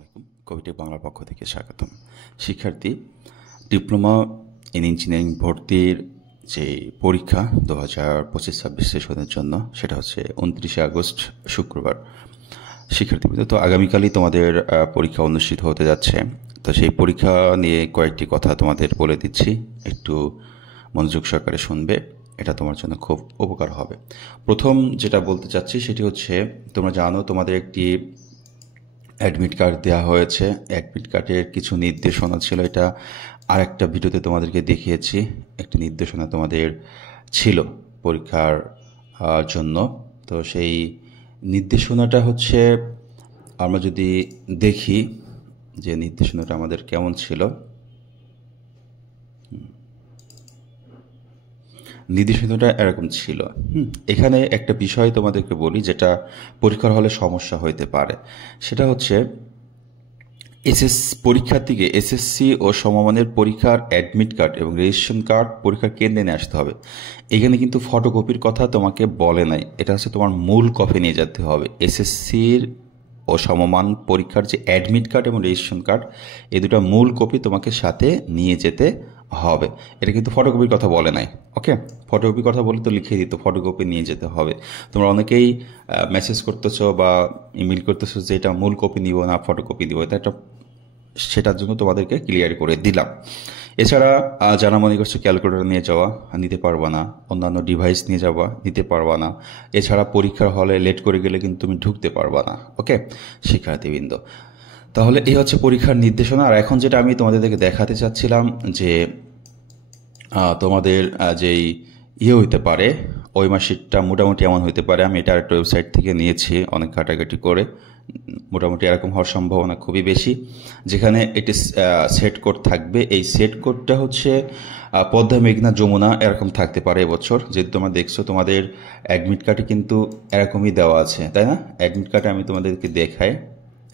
আলাইকুম। কবিটেক বাংলার পক্ষ থেকে স্বাগতম। শিক্ষার্থী, ডিপ্লোমা ইন ইঞ্জিনিয়ারিং ভর্তির যে পরীক্ষা 2025-26 সেশনের জন্য, সেটা হচ্ছে 29 আগস্ট শুক্রবার। শিক্ষার্থীবৃন্দ, তো আগামীকালই তোমাদের পরীক্ষা অনুষ্ঠিত হতে যাচ্ছে। তো সেই পরীক্ষা নিয়ে কয়েকটি কথা তোমাদের বলে দিচ্ছি, একটু মনোযোগ সহকারে শুনবে, এটা তোমার জন্য খুব উপকার হবে। প্রথম যেটা বলতে চাচ্ছি সেটি হচ্ছে, তোমরা জানো তোমাদের একটি অ্যাডমিট কার্ড দেওয়া হয়েছে। অ্যাডমিট কার্ডের কিছু নির্দেশনা ছিল, এটা আর একটা ভিডিওতে তোমাদেরকে দেখিয়েছি। একটি নির্দেশনা তোমাদের ছিল পরীক্ষার জন্য। তো সেই নির্দেশনাটা হচ্ছে, আমরা যদি দেখি যে নির্দেশনাটা আমাদের কেমন ছিল। নির্দেশনাটা এরকম ছিল। এখানে একটা বিষয় তোমাদেরকে বলি, যেটা পরীক্ষার হলে সমস্যা হইতে পারে। সেটা হচ্ছে, পরীক্ষার্থীকে এসএসসি ও সমমানের পরীক্ষার অ্যাডমিট কার্ড এবং রেজিস্ট্রেশন কার্ড পরীক্ষার কেন্দ্রে নিয়ে আসতে হবে। এখানে কিন্তু ফটোকপির কথা তোমাকে বলে নাই, এটা হচ্ছে তোমার মূল কপি নিয়ে যেতে হবে। এসএসসির ও সমমান পরীক্ষার যে অ্যাডমিট কার্ড এবং রেজিস্ট্রেশন কার্ড, এই দুটো মূল কপি তোমাকে সাথে নিয়ে যেতে হবে। এটা কিন্তু ফটোকপির কথা বলে নাই। ওকে, ফটোকপির কথা বলে তো লিখে দিত, ফটোকপি নিয়ে যেতে হবে। তোমরা অনেকেই মেসেজ করতেছো বা ইমেল করতেছো যে এটা মূল কপি নিব না ফটোকপি দিব, এটা একটা, সেটার জন্য তোমাদেরকে ক্লিয়ার করে দিলাম। এছাড়া যারা মনে করছো ক্যালকুলেটর নিয়ে যাওয়া নিতে পারবা না, অন্যান্য ডিভাইস নিয়ে যাওয়া নিতে পারবা না। এছাড়া পরীক্ষার হলে লেট করে গেলে কিন্তু তুমি ঢুকতে পারবা না। ওকে শিক্ষার্থীবৃন্দ, তাহলে এই হচ্ছে পরীক্ষার নির্দেশনা। আর এখন যেটা আমি তোমাদেরকে দেখাতে চাচ্ছিলাম, যে তোমাদের যেই হইতে পারে, ওই মার্কশিটটা মোটামুটি এমন হইতে পারে। আমি এটা একটা ওয়েবসাইট থেকে নিয়েছি, অনেক ঘাটাঘাটি করে। মোটামুটি এরকম হওয়ার সম্ভাবনা খুবই বেশি, যেখানে এটি সেট কোড থাকবে। এই সেট কোডটা হচ্ছে পদ্মা, মেঘনা, যমুনা এরকম থাকতে পারে এবছর। যেহেতু তোমরা দেখছো তোমাদের অ্যাডমিট কার্ডে কিন্তু এরকমই দেওয়া আছে, তাই না? অ্যাডমিট কার্ডে আমি তোমাদেরকে দেখাই,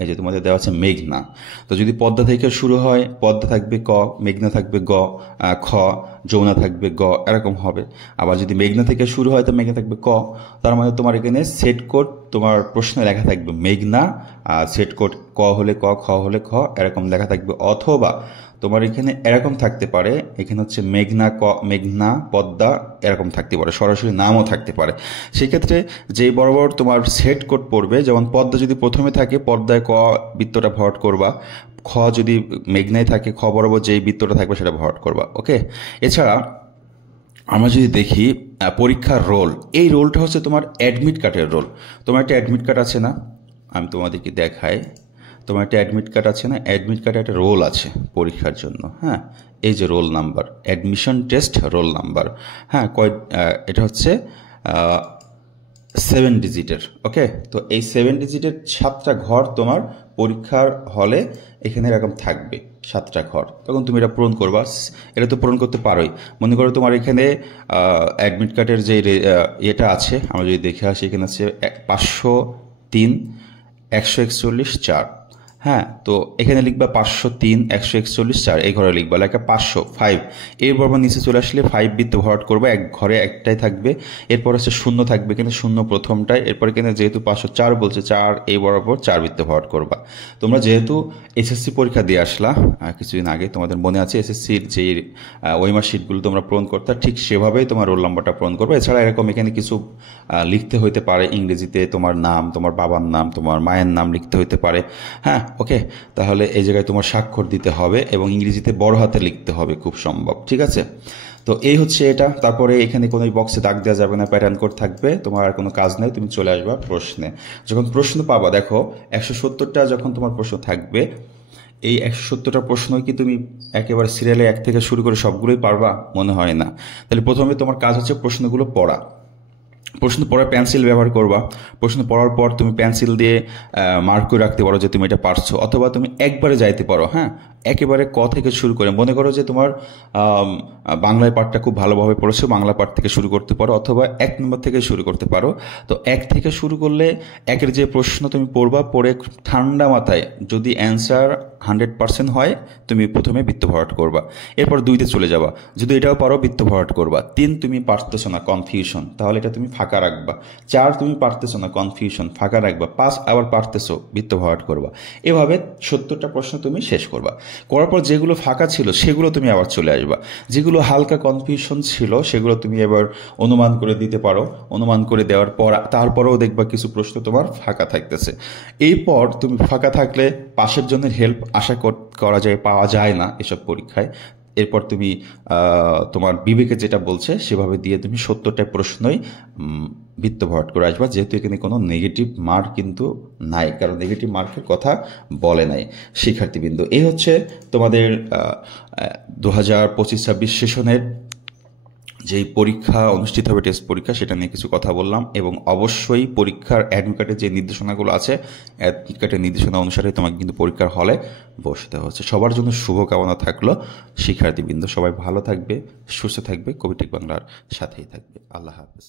এই যে তোমাদের দেওয়া আছে মেঘনা। তো যদি পদ্মা থেকে শুরু হয়, পদ্মা থাকবে ক, মেঘনা থাকবে গ, খ, যমুনা থাকবে গ, এরকম হবে। আবার যদি মেঘনা থেকে শুরু হয় তো মেঘনা থাকবে ক। তার মানে তোমার এখানে সেট কোড তোমার প্রশ্নে লেখা থাকবে মেঘনা, সেট কোড ক হলে ক, খ হলে খ, এরকম লেখা থাকবে। অথবা তোমার এখানে এরকম থাকতে পারে, এখানে হচ্ছে মেঘনা ক, মেঘনা পদ্মা এরকম থাকতে পারে, সরাসরি নামও থাকতে পারে। সেক্ষেত্রে যেই বরাবর তোমার সেট কোড পড়বে, যেমন পদ্মা যদি প্রথমে থাকে, পদ্মায় ক বৃত্তটা ভরাট করবা। খ যদি মেঘনায় থাকে, খ বরাবর যেই বৃত্তটা থাকবে সেটা ভরাট করবা। ওকে, এছাড়া আমরা যদি দেখি পরীক্ষার রোল, এই রোলটা হচ্ছে তোমার অ্যাডমিট কার্ডের রোল। তোমার একটা অ্যাডমিট কার্ড আছে না? আমি তোমাদেরকে দেখাই। তোমার একটা অ্যাডমিট কার্ড আছে না? অ্যাডমিট কার্ডে একটা রোল আছে পরীক্ষার জন্য। হ্যাঁ, এই যে roll number, admission test roll number. হ্যাঁ, এটা হচ্ছে 7 ডিজিটের। ওকে, তো এই 7 ডিজিটের 7টা ঘর তোমার পরীক্ষার হলে এখানে এরকম থাকবে, 7টা ঘর। তখন তুমি এটা পূরণ করবা। এটা তো পূরণ করতে পারোই। মনে করো তোমার এখানে অ্যাডমিট কার্ডের যে এটা আছে, আমরা যদি দেখে আসি, এখানে আছে 503 141 4। হ্যাঁ, তো এখানে লিখবা 503 141 4, এই ঘরে লিখবা লেখা 505। এই বরাবর নিচে চলে আসলে 5 বৃত্ত ভরাট করবা, এক ঘরে একটাই থাকবে। এরপর হচ্ছে শূন্য থাকবে, কিন্তু শূন্য প্রথমটায়। এরপর এখানে যেহেতু 504 বলছে, 4 এই বরাবর 4 বৃত্ত ভরাট করবা। তোমরা যেহেতু এসএসসি পরীক্ষা দিয়ে আসলা কিছুদিন আগে, তোমাদের মনে আছে এসএসসির যে ওইমার শিটগুলো তোমরা পূরণ করতে, ঠিক সেভাবেই তোমার রোল নাম্বারটা পূরণ করবে। এছাড়া এরকম এখানে কিছু লিখতে হইতে পারে ইংরেজিতে, তোমার নাম, তোমার বাবার নাম, তোমার মায়ের নাম লিখতে হইতে পারে। হ্যাঁ, ওকে, তাহলে এই জায়গায় তোমার স্বাক্ষর দিতে হবে এবং ইংরেজিতে বড় হাতে লিখতে হবে খুব সম্ভব। ঠিক আছে, তো এই হচ্ছে এটা। তারপরে এখানে কোনো বক্সে দাগ দেওয়া যাবে না, প্যাটার্ন কোড থাকবে। তোমার আর কোনো কাজ নেই, তুমি চলে আসবা প্রশ্নে। যখন প্রশ্ন পাবা, দেখো 170টা যখন তোমার প্রশ্ন থাকবে, এই 170টা প্রশ্নই কি তুমি একেবারে সিরিয়ালে 1 থেকে শুরু করে সবগুলোই পারবা? মনে হয় না। তাহলে প্রথমে তোমার কাজ হচ্ছে প্রশ্নগুলো পড়া। প্রশ্ন পড়ার পেন্সিল ব্যবহার করবা। প্রশ্ন পড়ার পর তুমি পেন্সিল দিয়ে মার্ক করে রাখতে পারো যে তুমি এটা পারছো, অথবা তুমি একবারে যাইতে পারো। হ্যাঁ, একেবারে ক থেকে শুরু করে, মনে করো যে তোমার বাংলায় পাঠটা খুব ভালোভাবে পড়েছো, বাংলা পাঠ থেকে শুরু করতে পারো, অথবা 1 নম্বর থেকে শুরু করতে পারো। তো 1 থেকে শুরু করলে 1-এর যে প্রশ্ন তুমি পড়বা, পড়ে ঠান্ডা মাথায় যদি অ্যান্সার 100% হয় তুমি প্রথমে বৃত্ত ভরাট করবা, এরপর 2-তে চলে যাবা, যদি এটাও পারো বৃত্ত ভরাট করবা। 3 তুমি পারতেছো না, কনফিউশন, তাহলে এটা তুমি ফাঁকা রাখবা। 4 তুমি পারতেছো না, কনফিউশন, ফাঁকা রাখবা। 5 আবার পারতেছো, বৃত্ত ভরাট করবা। এভাবে 70টা প্রশ্ন তুমি শেষ করবা। করার পর যেগুলো ফাঁকা ছিল সেগুলো তুমি আবার চলে আসবা, যেগুলো হালকা কনফিউশন ছিল সেগুলো তুমি এবার অনুমান করে দিতে পারো। অনুমান করে দেওয়ার পর তারপরেও দেখবা কিছু প্রশ্ন তোমার ফাঁকা থাকতেছে। এরপর তুমি ফাঁকা থাকলে পাশের জনের হেল্প আশা করা যায়, পাওয়া যায় না এসব পরীক্ষায়। এরপর তুমি তোমার বিবেকে যেটা বলছে সেভাবে দিয়ে তুমি 70টা প্রশ্নই বৃত্ত ভরাট করে আসবা, যেহেতু এখানে কোনো নেগেটিভ মার্ক কিন্তু নাই, কারণ নেগেটিভ মার্কের কথা বলে নাই। শিক্ষার্থীবৃন্দ, এই হচ্ছে তোমাদের 2025-26 সেশনের যেই পরীক্ষা অনুষ্ঠিত হবে, টেস্ট পরীক্ষা, সেটা নিয়ে কিছু কথা বললাম। এবং অবশ্যই পরীক্ষার অ্যাডমিট কার্ডের যে নির্দেশনাগুলো আছে, অ্যাডমিট কার্ডের নির্দেশনা অনুসারে তোমাকে কিন্তু পরীক্ষার হলে বসতে হচ্ছে। সবার জন্য শুভকামনা থাকলো। শিক্ষার্থীবৃন্দ সবাই ভালো থাকবে, সুস্থ থাকবে, কবিটেক বাংলার সাথেই থাকবে। আল্লাহ হাফেজ।